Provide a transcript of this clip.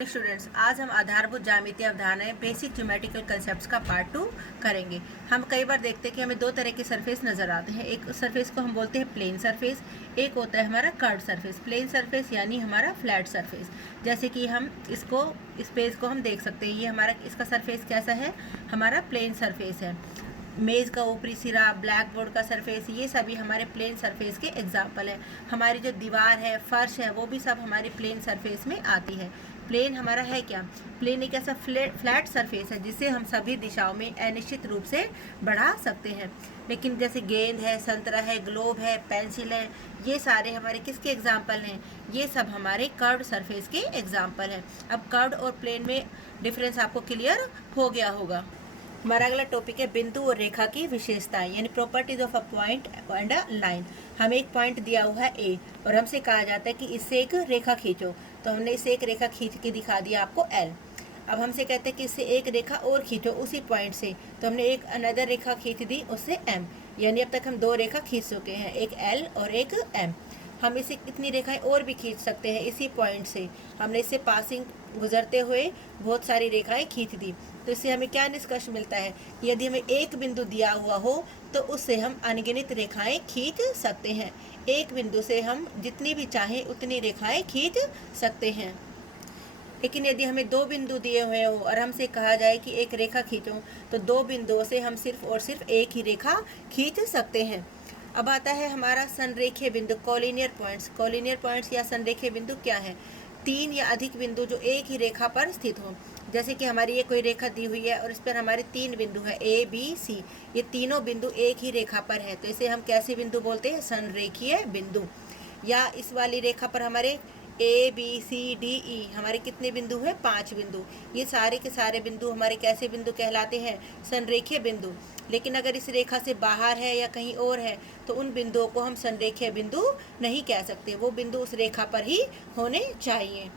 Students, आज हम आधारभूत ज्यामितीय अवधारणाएं बेसिक ज्योमेट्रिकल कंसेप्ट्स का पार्ट 2 करेंगे। हम कई बार देखते हैं कि हमें दो तरह के सरफेस नज़र आते हैं। एक सरफेस को हम बोलते हैं प्लेन सरफेस, एक होता है हमारा कर्व सरफेस। प्लेन सरफेस यानी हमारा फ्लैट सरफेस। जैसे कि हम इसको इस पेज को हम देख सकते हैं, ये हमारा इसका सरफेस कैसा है, हमारा प्लेन सरफेस है। मेज़ का ऊपरी सिरा, ब्लैक बोर्ड का सरफेस, ये सभी हमारे प्लेन सरफेस के एग्जाम्पल हैं। हमारी जो दीवार है, फर्श है, वो भी सब हमारे प्लेन सरफेस में आती है। प्लेन हमारा है क्या? प्लेन एक ऐसा फ्लैट सरफेस है जिसे हम सभी दिशाओं में अनिश्चित रूप से बढ़ा सकते हैं। लेकिन जैसे गेंद है, संतरा है, ग्लोब है, पेंसिल है, ये सारे हमारे किसके एग्जाम्पल हैं? ये सब हमारे कर्व्ड सरफेस के एग्जाम्पल हैं। अब कर्व्ड और प्लेन में डिफरेंस आपको क्लियर हो गया होगा। हमारा अगला टॉपिक है बिंदु और रेखा की विशेषताएं, यानी properties of a point and a line. हमें एक पॉइंट दिया हुआ है ए और हमसे कहा जाता है कि इससे एक रेखा खींचो, तो हमने इससे एक रेखा खींच के दिखा दिया आपको एल। अब हमसे कहते हैं कि इससे एक रेखा और खींचो उसी पॉइंट से, तो हमने एक अनदर रेखा खींच दी उससे एम, यानी अब तक हम दो रेखा खींच चुके हैं, एक एल और एक एम। हम इसे कितनी रेखाएं और भी खींच सकते हैं इसी पॉइंट से। हमने इससे पासिंग गुजरते हुए बहुत सारी रेखाएं खींच दी, तो इससे हमें क्या निष्कर्ष मिलता है कि यदि हमें एक बिंदु दिया हुआ हो तो उससे हम अनगिनत रेखाएं खींच सकते हैं। एक बिंदु से हम जितनी भी चाहें उतनी रेखाएं खींच सकते हैं। लेकिन यदि हमें दो बिंदु दिए हुए हो और हमसे कहा जाए कि एक रेखा खींचो, तो दो बिंदुओं से हम सिर्फ और सिर्फ एक ही रेखा खींच सकते हैं। अब आता है हमारा संरेखीय बिंदु, कोलिनियर पॉइंट्स। कोलिनियर पॉइंट्स या संरेखीय बिंदु क्या है? तीन या अधिक बिंदु जो एक ही रेखा पर स्थित हो। जैसे कि हमारी ये कोई रेखा दी हुई है और इस पर हमारे तीन बिंदु है ए बी सी, ये तीनों बिंदु एक ही रेखा पर है, तो इसे हम कैसे बिंदु बोलते हैं? संरेखीय बिंदु। या इस वाली रेखा पर हमारे A B C D E हमारे कितने बिंदु हैं? 5 बिंदु। ये सारे के सारे बिंदु हमारे कैसे बिंदु कहलाते हैं? संरेखीय बिंदु। लेकिन अगर इस रेखा से बाहर है या कहीं और है तो उन बिंदुओं को हम संरेखीय बिंदु नहीं कह सकते, वो बिंदु उस रेखा पर ही होने चाहिए।